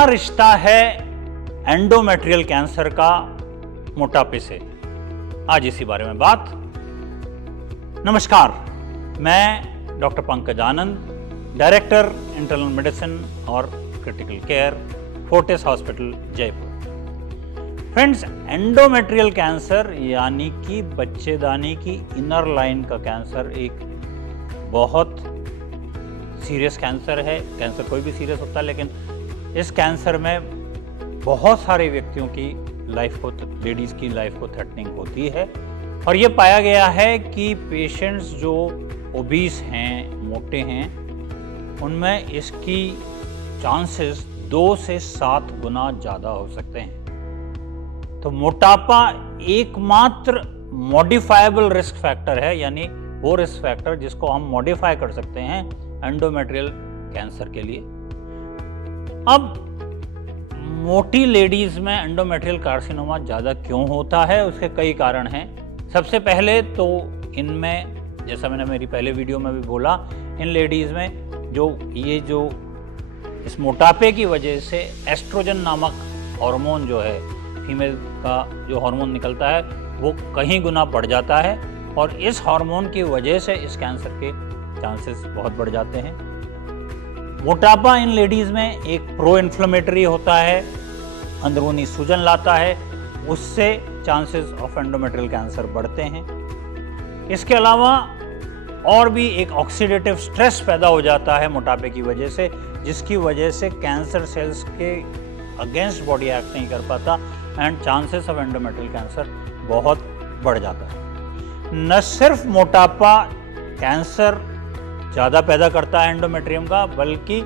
क्या रिश्ता है एंडोमेट्रियल कैंसर का मोटापे से? आज इसी बारे में बात। नमस्कार, मैं डॉक्टर पंकज आनंद, डायरेक्टर इंटरनल मेडिसिन और critical care, Fortis hospital Jaipur. Friends, endometrial cancer यानी कि बच्चेदानी की इनर लाइन का कैंसर एक बहुत सीरियस कैंसर है। कैंसर कोई भी सीरियस होता है, लेकिन इस कैंसर में बहुत सारे व्यक्तियों की लाइफ को, लेडीज़ की लाइफ को थ्रेटनिंग होती है। और ये पाया गया है कि पेशेंट्स जो ओबीस हैं, मोटे हैं, उनमें इसकी चांसेस 2 से 7 गुना ज़्यादा हो सकते हैं। तो मोटापा एकमात्र मॉडिफाइबल रिस्क फैक्टर है, यानी वो रिस्क फैक्टर जिसको हम मॉडिफाई कर सकते हैं एंडोमेट्रियल कैंसर के लिए। अब मोटी लेडीज में एंडोमेट्रियल कार्सिनोमा ज़्यादा क्यों होता है? उसके कई कारण हैं। सबसे पहले तो इनमें, जैसा मैंने मेरी पहले वीडियो में भी बोला, इन लेडीज़ में जो इस मोटापे की वजह से एस्ट्रोजन नामक हार्मोन जो है, फीमेल का जो हार्मोन निकलता है, वो कहीं गुना बढ़ जाता है और इस हार्मोन की वजह से इस कैंसर के चांसेस बहुत बढ़ जाते हैं। मोटापा इन लेडीज़ में एक प्रो इन्फ्लेमेटरी होता है, अंदरूनी सूजन लाता है, उससे चांसेस ऑफ एंडोमेट्रियल कैंसर बढ़ते हैं। इसके अलावा और भी एक ऑक्सीडेटिव स्ट्रेस पैदा हो जाता है मोटापे की वजह से, जिसकी वजह से कैंसर सेल्स के अगेंस्ट बॉडी एक्ट नहीं कर पाता and chances of endometrial cancer बहुत बढ़ जाता है। न सिर्फ मोटापा कैंसर ज़्यादा पैदा करता है एंडोमेट्रियम का, बल्कि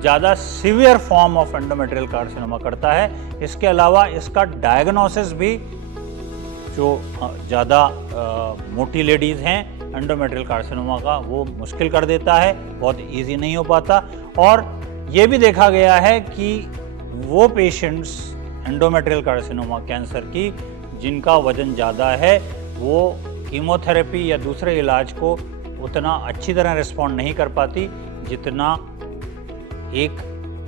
ज़्यादा severe form of endometrial carcinoma करता है। इसके अलावा इसका डायग्नोसिस भी जो ज़्यादा मोटी लेडीज़ हैं एंडोमेट्रियल कार्सिनोमा का, वो मुश्किल कर देता है, बहुत इजी नहीं हो पाता। और ये भी देखा गया है कि वो पेशेंट्स एंडोमेट्रियल कार्सिनोमा कैंसर की जिनका वजन ज़्यादा है, वो कीमोथेरेपी या दूसरे इलाज को उतना अच्छी तरह रिस्पॉन्ड नहीं कर पाती जितना एक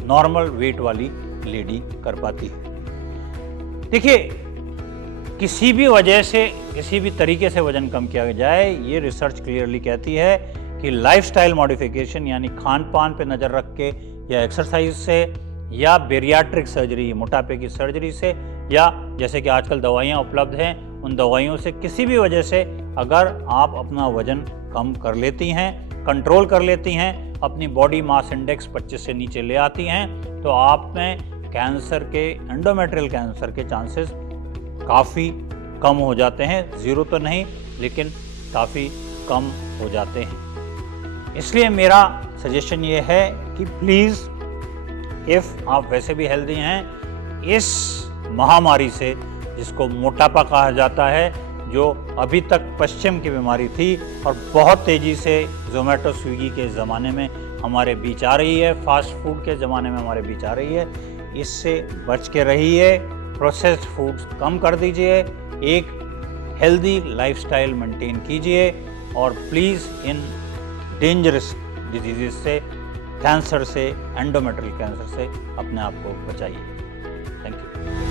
नॉर्मल वेट वाली लेडी कर पाती है। देखिए, किसी भी वजह से, किसी भी तरीके से वजन कम किया जाए, ये रिसर्च क्लियरली कहती है कि लाइफस्टाइल मॉडिफिकेशन, यानी खान पान पे नज़र रख के, या एक्सरसाइज से, या बेरियाट्रिक सर्जरी, मोटापे की सर्जरी से, या जैसे कि आजकल दवाइयाँ उपलब्ध हैं, उन दवाइयों से, किसी भी वजह से अगर आप अपना वजन कम कर लेती हैं, कंट्रोल कर लेती हैं, अपनी बॉडी मास इंडेक्स 25 से नीचे ले आती हैं, तो आप में कैंसर के, एंडोमेट्रियल कैंसर के चांसेस काफ़ी कम हो जाते हैं। ज़ीरो तो नहीं, लेकिन काफ़ी कम हो जाते हैं। इसलिए मेरा सजेशन ये है कि प्लीज़, इफ़ आप वैसे भी हेल्दी हैं, इस महामारी से, जिसको मोटापा कहा जाता है, जो अभी तक पश्चिम की बीमारी थी और बहुत तेज़ी से ज़ोमैटो स्विगी के ज़माने में हमारे बीच आ रही है, फास्ट फूड के ज़माने में हमारे बीच आ रही है, इससे बच के रहिए, प्रोसेस्ड फूड्स कम कर दीजिए, एक हेल्दी लाइफस्टाइल मेंटेन कीजिए और प्लीज़ इन डेंजरस डिजीज़ से, कैंसर से, एंडोमेट्रियल कैंसर से अपने आप को बचाइए। Thank you.